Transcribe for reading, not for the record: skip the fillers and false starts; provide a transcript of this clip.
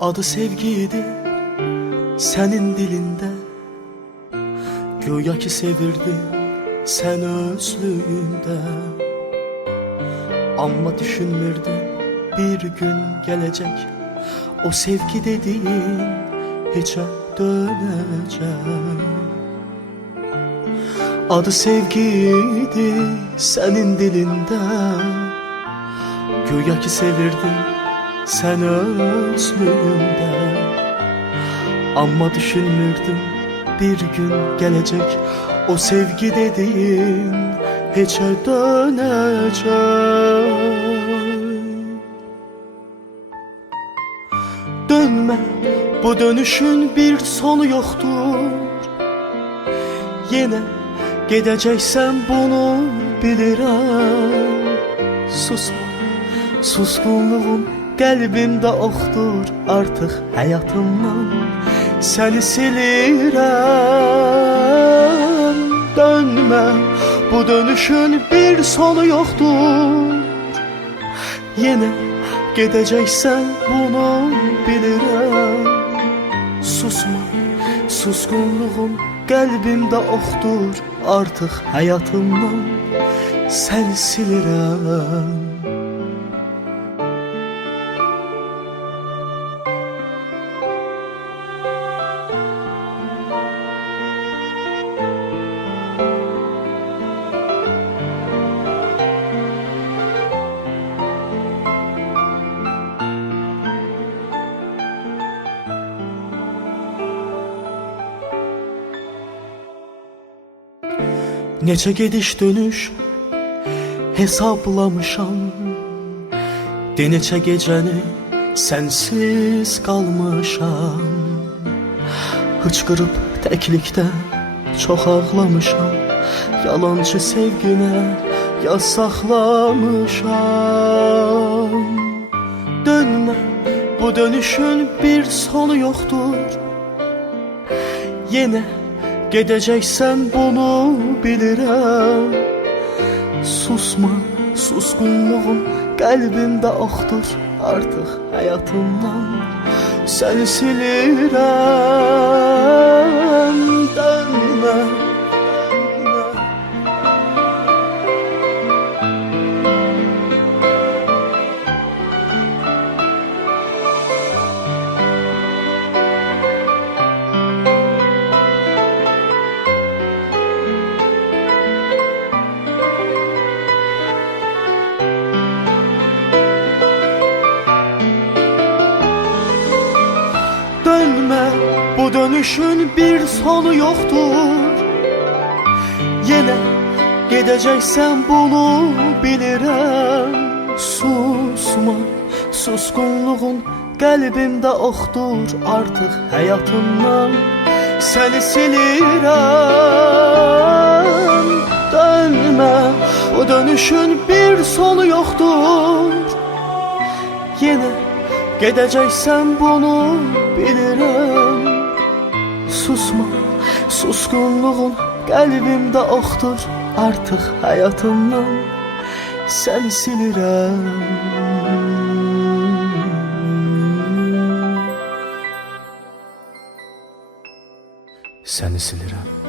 Adı sevgiydi senin dilinde, güya ki sevirdin sen özlüğünde. Amma düşünmürdün bir gün gelecek, o sevgi dediğin hiçe dönecek. Adı sevgiydi senin dilinde, güya ki sevirdin sen özlüğünde. Amma düşünmürdüm bir gün gelecek, o sevgi dediğin hiçe dönecek. Dönme, bu dönüşün bir sonu yoktur. Yine gideceksen bunu bilirim. Susma, suskunluğun kalbimde oxdur. Artık hayatımdan seni silirəm. Dönme, bu dönüşün bir sonu yoktur. Yine gideceksen bunu bilirim. Susma, suskunluğun kalbimde oxdur. Artık hayatımdan seni silirəm. Neçə gediş dönüş hesaplamışam, de neçə gecəni sensiz kalmışam. Hıçqırıb təklikdə çox ağlamışam, yalancı sevginə yaz saxlamışam. Dönmə, bu dönüşün bir sonu yoktur. Yine gideceksen bunu bilirim. Susma, suskunluğun kalbimde oxdur. Artık hayatımdan seni silirəm. Dönme, bu dönüşün bir sonu yoktur. Yine gideceksen bunu bilirim. Susma, suskunluğun kalbimde oxdur. Artık hayatımdan seni silirəm. Dönme, bu dönüşün bir sonu yoktur. Yine gideceksen bunu bilirim. Susma, suskunluğun kalbimde oxdur. Artık hayatımdan seni silirəm. Seni silirəm.